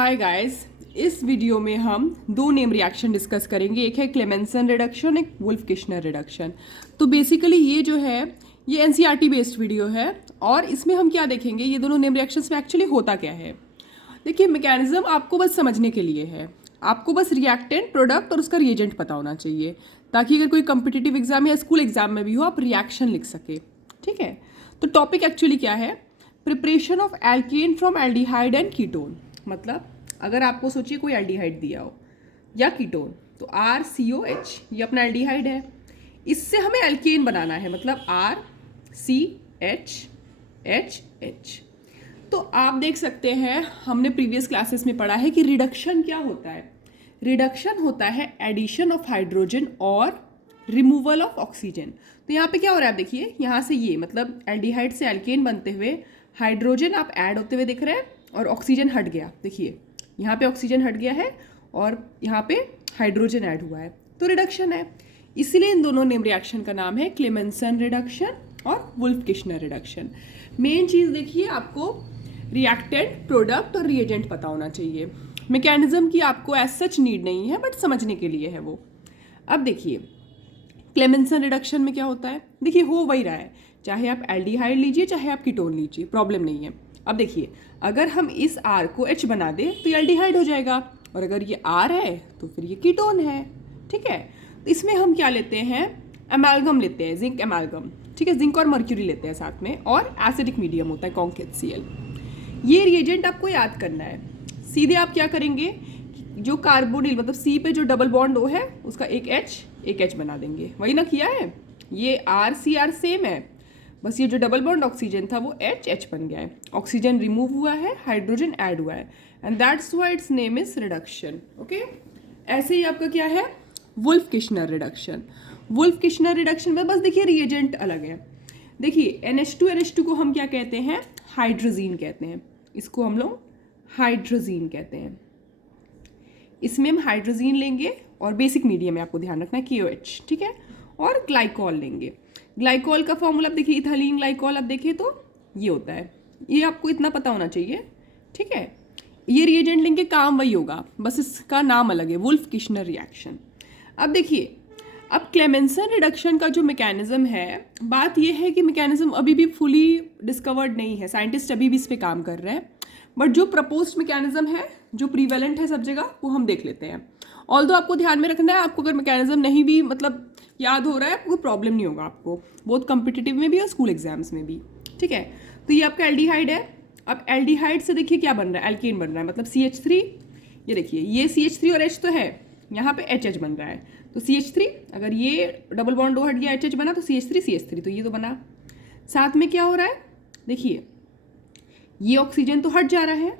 Hi guys, इस video में हम दो नेम रिएक्शन डिस्कस करेंगे। एक है क्लेमेंसन रिडक्शन, एक वुल्फ किश्नर रिडक्शन। तो बेसिकली ये जो है ये एनसीईआरटी बेस्ड वीडियो है और इसमें हम क्या देखेंगे, ये दोनों नेम रिएक्शंस में एक्चुअली होता क्या है। देखिए, मैकेनिज्म आपको बस समझने के लिए है, आपको बस रिएक्टेंट, प्रोडक्ट और उसका रिएजेंट पता होना चाहिए ताकि अगर कोई कम्पिटिटिव एग्जाम या स्कूल एग्जाम में भी हो आप रिएक्शन लिख सके। ठीक है, तो टॉपिक एक्चुअली क्या है, preparation of alkene from aldehyde and ketone. मतलब अगर आपको सोचिए कोई एल्डिहाइड दिया हो या कीटोन, तो RCOH ये अपना एल्डिहाइड है, इससे हमें एल्केन बनाना है, मतलब RCHHH। तो आप देख सकते हैं हमने प्रीवियस क्लासेस में पढ़ा है कि रिडक्शन क्या होता है। रिडक्शन होता है एडिशन ऑफ हाइड्रोजन और रिमूवल ऑफ ऑक्सीजन। तो यहाँ पे क्या हो रहा है, आप देखिए यहाँ से ये मतलब एल्डिहाइड से एल्केन बनते हुए हाइड्रोजन आप ऐड होते हुए दिख रहे हैं और ऑक्सीजन हट गया। देखिए यहाँ पे ऑक्सीजन हट गया है और यहाँ पे हाइड्रोजन ऐड हुआ है, तो रिडक्शन है। इसीलिए इन दोनों नेम रिएक्शन का नाम है क्लेमेंसन रिडक्शन और वुल्फ किश्नर रिडक्शन। मेन चीज़ देखिए, आपको रिएक्टेंट, प्रोडक्ट और रिएजेंट पता होना चाहिए। मैकेनिज्म की आपको एज सच नीड नहीं है, बट समझने के लिए है वो। अब देखिए क्लेमेंसन रिडक्शन में क्या होता है, देखिए हो वही रहा है, चाहे आप एल्डिहाइड लीजिए चाहे आप कीटोन लीजिए, प्रॉब्लम नहीं है। अब देखिए अगर हम इस R को H बना दें तो ये एल्डिहाइड हो जाएगा, और अगर ये R है तो फिर ये कीटोन है। ठीक है, तो इसमें हम क्या लेते हैं, एमालगम लेते हैं, जिंक एमालगम। ठीक है, जिंक और मर्क्यूरी लेते हैं साथ में, और एसिडिक मीडियम होता है कॉन्क HCl। ये रिएजेंट आपको याद करना है। सीधे आप क्या करेंगे, जो कार्बोनिल मतलब C पे जो डबल बॉन्ड O है उसका एक H बना देंगे, वही ना किया है। ये RCR सेम है, बस ये जो डबल बॉन्ड ऑक्सीजन था वो H बन गया है, ऑक्सीजन रिमूव हुआ है, हाइड्रोजन ऐड हुआ है, and that's why its name is reduction. Okay, ऐसे ही आपका क्या है, Wolff Kishner reduction. Wolff Kishner reduction में बस देखिए रिएजेंट अलग है। देखिए NH2 को हम क्या कहते हैं, हाइड्रोजीन कहते हैं, इसको हम लोग हाइड्रोजीन कहते हैं। इसमें हम हाइड्रोजीन लेंगे और बेसिक मीडियम में आपको ध्यान रखना है KOH। ठीक है, और ग्लाइकॉल लेंगे। ग्लाइकॉल का फॉर्मूला आप देखिए, इथालीन ग्लाइकॉल आप देखिए तो ये होता है, ये आपको इतना पता होना चाहिए। ठीक है, ये रिएजेंट लेंगे, काम वही होगा, बस इसका नाम अलग है, वुल्फ किश्नर रिएक्शन। अब देखिए, अब क्लेमेंसन रिडक्शन का जो मैकेनिज्म है, बात ये है कि मैकेनिज्म अभी भी फुली डिस्कवर्ड नहीं है, साइंटिस्ट अभी भी इस पे काम कर रहे हैं, बट जो प्रपोज्ड मैकेनिज्म है, जो प्रीवेलेंट है सब जगह, वो हम देख लेते हैं। ऑल्दो आपको ध्यान में रखना है, आपको अगर मैकेनिज्म नहीं भी मतलब याद हो रहा है, कोई प्रॉब्लम नहीं होगा आपको, बहुत कम्पिटिटिव में भी और स्कूल एग्जाम्स में भी। ठीक है, तो ये आपका एल्डिहाइड है। अब एल्डिहाइड से देखिए क्या बन रहा है, एल्केन बन रहा है, मतलब CH3। ये देखिए ये CH3 और H तो है, यहाँ पे HH बन रहा है, तो CH3, अगर ये डबल बॉन्ड O हट गया, HH बना, तो CH3 तो ये तो बना। साथ में क्या हो रहा है, देखिए ये ऑक्सीजन तो हट जा रहा है।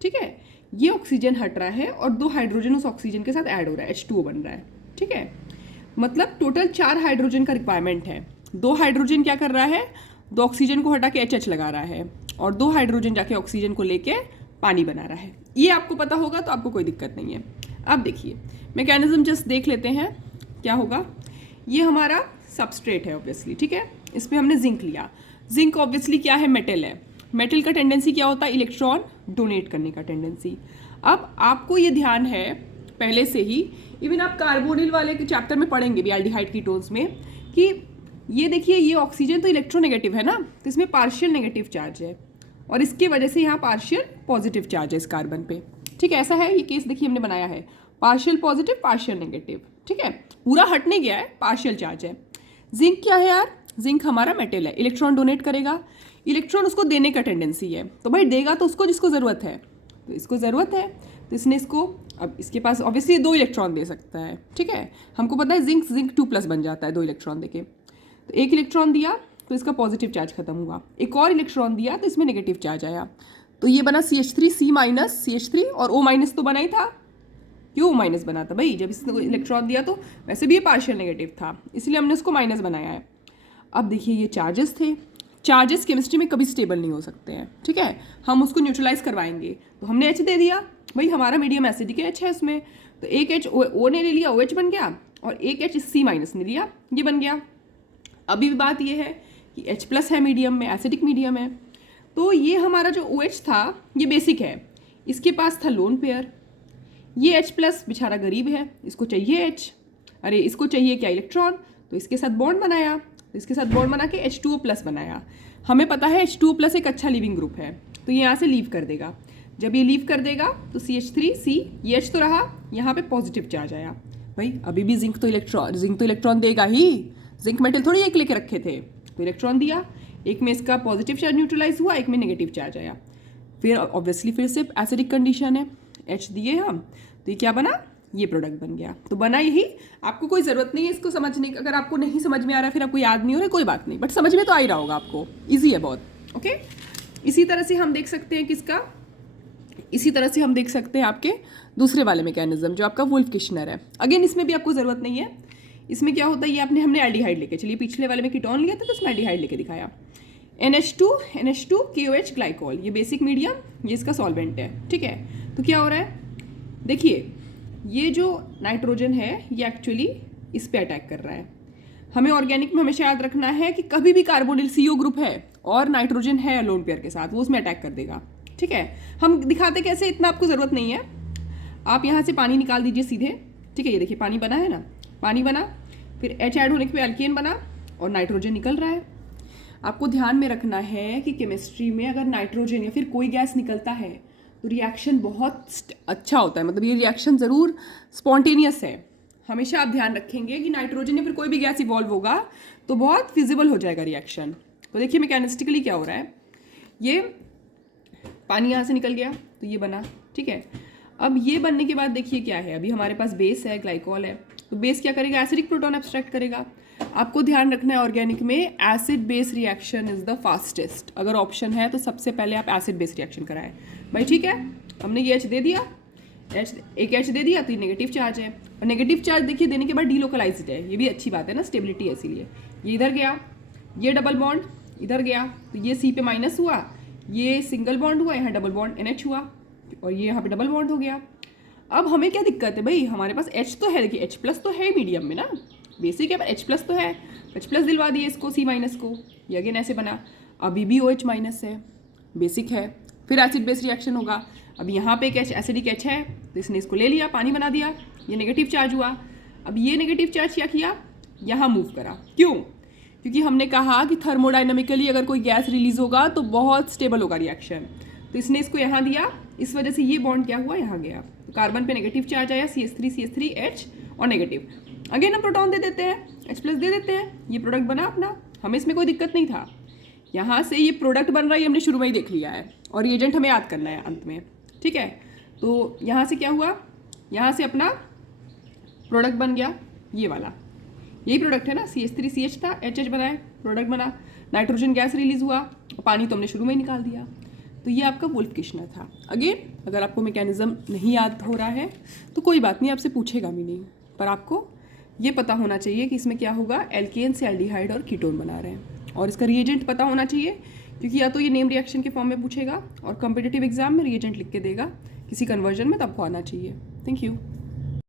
ठीक है, ये ऑक्सीजन हट रहा है और दो हाइड्रोजन उस ऑक्सीजन के साथ ऐड हो रहा है, H2O बन रहा है। ठीक है, मतलब टोटल 4 हाइड्रोजन का रिक्वायरमेंट है। 2 हाइड्रोजन क्या कर रहा है, 2 ऑक्सीजन को हटा के HH लगा रहा है, और 2 हाइड्रोजन जाके ऑक्सीजन को लेके पानी बना रहा है। ये आपको पता होगा तो आपको कोई दिक्कत नहीं है। अब देखिए मैकेनिज्म जस्ट देख लेते हैं क्या होगा। ये हमारा सबस्ट्रेट है ऑब्वियसली। ठीक है, इस पर हमने जिंक लिया। जिंक ऑब्वियसली क्या है, मेटल है। मेटल का टेंडेंसी क्या होता है, इलेक्ट्रॉन डोनेट करने का टेंडेंसी। अब आपको ये ध्यान है पहले से ही, इवन आप कार्बोनिल वाले के चैप्टर में पढ़ेंगे भी, एल्डिहाइड कीटोन्स में, कि ये देखिए ये ऑक्सीजन तो इलेक्ट्रोनेगेटिव है ना, तो इसमें पार्शियल नेगेटिव चार्ज है, और इसकी वजह से यहाँ पार्शियल पॉजिटिव चार्ज है इस कार्बन पे। ठीक है, ऐसा है ये केस, देखिए हमने बनाया है पार्शियल पॉजिटिव पार्शियल नेगेटिव। ठीक है, पूरा हट नहीं गया है, पार्शियल चार्ज है। जिंक क्या है यार, जिंक हमारा मेटल है, इलेक्ट्रॉन डोनेट करेगा, इलेक्ट्रॉन उसको देने का टेंडेंसी है, तो भाई देगा तो उसको जिसको ज़रूरत है, तो इसको ज़रूरत है तो इसने इसको, अब इसके पास ऑब्वियसली 2 इलेक्ट्रॉन दे सकता है। ठीक है, हमको पता है जिंक 2+ बन जाता है 2 इलेक्ट्रॉन देके, तो 1 इलेक्ट्रॉन दिया तो इसका पॉजिटिव चार्ज खत्म हुआ, एक और इलेक्ट्रॉन दिया तो इसमें नेगेटिव चार्ज आया, तो ये बना CH3, C-CH3, और O- तो बना ही था। क्यों O- बना था भाई, जब इसने इलेक्ट्रॉन दिया तो वैसे भी ये पार्शियल नेगेटिव था, इसलिए हमने उसको माइनस बनाया है। अब देखिए ये चार्जेस थे, चार्जेस केमिस्ट्री में कभी स्टेबल नहीं हो सकते हैं। ठीक है, हम उसको न्यूट्रलाइज करवाएंगे, तो हमने H दे दिया, भाई हमारा मीडियम एसिडिक H है उसमें, तो एक H O ने ले लिया, OH बन गया, और एक H C- ने लिया, ये बन गया। अभी भी बात ये है कि H+ है मीडियम में, एसिडिक मीडियम है, तो ये हमारा जो OH था ये बेसिक है, इसके पास था लोन पेयर, ये H प्लस बेचारा गरीब है, इसको चाहिए H, अरे इसको चाहिए क्या इलेक्ट्रॉन, तो इसके साथ बॉन्ड बनाया, तो इसके साथ बॉन्ड बना के H2O प्लस बनाया। हमें पता है H2O प्लस एक अच्छा लिविंग ग्रुप है, तो ये यहाँ से लीव कर देगा। जब ये लीव कर देगा तो CH3C, ये H तो रहा, यहाँ पे पॉजिटिव चार्ज आया। भाई अभी भी जिंक तो इलेक्ट्रॉन देगा ही, जिंक मेटल थोड़ी एक लेके रखे थे, तो इलेक्ट्रॉन दिया, एक में इसका पॉजिटिव चार्ज न्यूट्रलाइज हुआ, एक में नेगेटिव चार्ज आया। फिर ऑब्वियसली फिर से एसिडिक कंडीशन है, H दिए हम, तो ये क्या बना, ये प्रोडक्ट बन गया। तो बना यही, आपको कोई ज़रूरत नहीं है इसको समझने की, अगर आपको नहीं समझ में आ रहा है फिर आपको याद नहीं हो रहा है कोई बात नहीं, बट समझ में तो आ ही रहा होगा आपको, ईजी है बहुत। ओके, इसी तरह से हम देख सकते हैं किसका, इसी तरह से हम देख सकते हैं आपके दूसरे वाले मैकेनिज्म जो आपका वुल्फ किश्नर है। अगेन इसमें भी आपको ज़रूरत नहीं है, इसमें क्या होता है, ये हमने एल्डिहाइड लेके, चलिए पिछले वाले में कीटोन लिया था तो उसमें एल्डिहाइड लेके दिखाया, NH2 KOH ग्लाइकोल, ये बेसिक मीडियम, ये इसका सॉल्वेंट है, ठीक है। तो क्या हो रहा है, देखिए ये जो नाइट्रोजन है ये एक्चुअली इस पे अटैक कर रहा है। हमें ऑर्गेनिक में हमेशा याद रखना है कि कभी भी कार्बोनिल CO ग्रुप है और नाइट्रोजन है लोन पेयर के साथ, वो उसमें अटैक कर देगा, ठीक है। हम दिखाते कैसे, इतना आपको ज़रूरत नहीं है, आप यहाँ से पानी निकाल दीजिए सीधे, ठीक है। ये देखिए पानी बना है ना, पानी बना, फिर H ऐड होने के बाद एल्केन बना और नाइट्रोजन निकल रहा है। आपको ध्यान में रखना है कि केमिस्ट्री में अगर नाइट्रोजन या फिर कोई गैस निकलता है तो रिएक्शन बहुत अच्छा होता है, मतलब ये रिएक्शन ज़रूर स्पॉन्टेनियस है। हमेशा आप ध्यान रखेंगे कि नाइट्रोजन या फिर कोई भी गैस इवॉल्व होगा तो बहुत फिजिबल हो जाएगा रिएक्शन। तो देखिए मैकेनिस्टिकली क्या हो रहा है, ये पानी यहाँ से निकल गया तो ये बना, ठीक है। अब ये बनने के बाद देखिए क्या है, अभी हमारे पास बेस है, ग्लाइकोल है, तो बेस क्या करेगा, एसिडिक प्रोटॉन एब्स्ट्रैक्ट करेगा। आपको ध्यान रखना है ऑर्गेनिक में acid base reaction is the fastest, अगर ऑप्शन है तो सबसे पहले आप एसिड बेस रिएक्शन कराएं भाई, ठीक है। हमने ये H दे दिया, एक H दे दिया तो ये नेगेटिव चार्ज है, और नेगेटिव चार्ज देखिए देने के बाद डीलोकलाइज्ड है, ये भी अच्छी बात है ना, स्टेबिलिटी है, इसीलिए ये इधर गया, ये डबल बॉन्ड इधर गया, तो ये C पे माइनस हुआ, ये सिंगल बॉन्ड हुआ, यहाँ डबल बॉन्ड NH हुआ, और ये यहाँ पे डबल बॉन्ड हो गया। अब हमें क्या दिक्कत है भाई, हमारे पास H तो है, देखिए H प्लस तो है मीडियम में ना, बेसिक है, पर H प्लस तो है, H प्लस दिलवा दिए इसको C माइनस को, ये अगेन ऐसे बना, अभी भी OH माइनस है, बेसिक है, फिर एसिड बेस रिएक्शन होगा। अब यहाँ पे एक एसिडिक H है तो इसने इसको ले लिया, पानी बना दिया, ये नेगेटिव चार्ज हुआ। अब ये नेगेटिव चार्ज क्या किया, यहाँ मूव करा, क्यों, क्योंकि हमने कहा कि थर्मोडाइनमिकली अगर कोई गैस रिलीज होगा तो बहुत स्टेबल होगा रिएक्शन, तो इसने इसको यहाँ दिया, इस वजह से ये बॉन्ड क्या हुआ, यहाँ गया, तो कार्बन पे नेगेटिव चार्ज आया, CH3H और नेगेटिव, अगेन हम प्रोटॉन दे देते हैं, H प्लस दे देते हैं, ये प्रोडक्ट बना अपना, हमें इसमें कोई दिक्कत नहीं था। यहाँ से ये प्रोडक्ट बन रहा है, ये हमने शुरू में ही देख लिया है, और रिएजेंट हमें याद करना है अंत में, ठीक है। तो यहाँ से क्या हुआ, यहाँ से अपना प्रोडक्ट बन गया ये वाला, यही प्रोडक्ट है ना, CH3CH था, HH बनाया, प्रोडक्ट बना, नाइट्रोजन गैस रिलीज हुआ, पानी तो हमने शुरू में ही निकाल दिया, तो ये आपका वुल्फ किश्नर था। अगेन अगर आपको मैकेनिज्म नहीं याद हो रहा है तो कोई बात नहीं, आपसे पूछेगा भी नहीं, पर आपको ये पता होना चाहिए कि इसमें क्या होगा, एल्केन से एल्डिहाइड और कीटोन बना रहे हैं, और इसका रिएजेंट पता होना चाहिए, क्योंकि या तो ये नेम रिएक्शन के फॉर्म में पूछेगा और कॉम्पिटिटिव एग्जाम में रिएजेंट लिख के देगा किसी कन्वर्जन में, तो आपको आना चाहिए। Thank you.